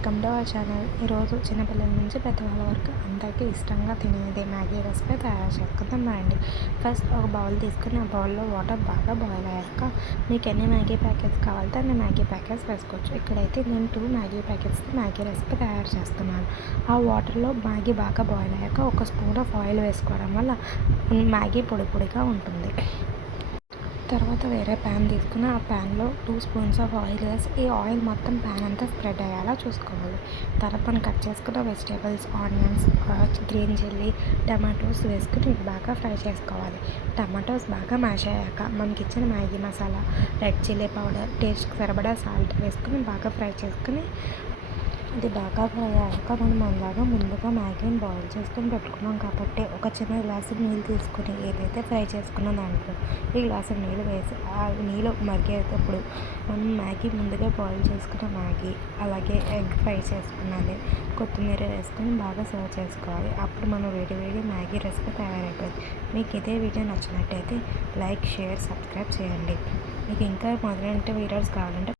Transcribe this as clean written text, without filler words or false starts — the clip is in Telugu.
Welcome to our channel. ఈరోజు చిన్నపిల్లల నుంచి పెద్దవాళ్ళ వరకు అందరికీ ఇష్టంగా తినేది మ్యాగీ రెసిపీ తయారు చేసుకుందాం రండి. ఫస్ట్ ఒక బౌల్ తీసుకుని ఆ బౌల్లో వాటర్ బాగా బాయిల్ అయ్యాక మీకు ఎన్ని మ్యాగీ ప్యాకెట్స్ కావాలితే అన్ని మ్యాగీ ప్యాకెట్స్ వేసుకోవచ్చు. ఇక్కడైతే నేను 2 మ్యాగీ ప్యాకెట్స్తో మ్యాగీ రెసిపీ తయారు చేస్తున్నాను. ఆ వాటర్లో మ్యాగీ బాగా బాయిల్ అయ్యాక ఒక స్పూన్ ఆఫ్ ఆయిల్ వేసుకోవడం వల్ల మ్యాగీ పొడి పొడిగా ఉంటుంది. తర్వాత వేరే ప్యాన్ తీసుకుని ఆ ప్యాన్లో 2 స్పూన్స్ ఆఫ్ ఆయిల్ వేసి ఈ ఆయిల్ మొత్తం ప్యాన్ అంతా స్ప్రెడ్ అయ్యేలా చూసుకోవాలి. తర్వాత మనం కట్ చేసుకున్న vegetables, onions, green chilli, tomatoes వేసుకుని బాగా ఫ్రై చేసుకోవాలి. టమాటోస్ బాగా మ్యాష్ అయ్యాక మనకి ఇచ్చిన Maggi masala, red chilli powder, టేస్ట్కి సరిపడా సాల్ట్ వేసుకుని బాగా ఫ్రై చేసుకుని అది బాగా ఫ్రై అయ్యాక మనం అలాగా ముందుగా మ్యాగీని బాయిల్ చేసుకొని పెట్టుకున్నాం కాబట్టి ఒక చిన్న గ్లాసు నీళ్ళు తీసుకుని ఏదైతే ఫ్రై చేసుకున్న దాంట్లో ఈ గ్లాసు నీళ్ళు వేసి ఆ నీళ్ళు మరిగేటప్పుడు మనం మ్యాగీ ముందుగా బాయిల్ చేసుకున్న మ్యాగీ అలాగే ఎగ్ ఫ్రై చేసుకున్నది కొత్తిమీర వేసుకొని బాగా సర్వ్ చేసుకోవాలి. అప్పుడు మనం వేడి వేడి మ్యాగీ రెసిపీ తయారైపోయింది. మీకు ఇదే వీడియో నచ్చినట్టయితే లైక్, షేర్, సబ్స్క్రైబ్ చేయండి. మీకు ఇంకా మొదలైన వీడియోస్ కావాలంటే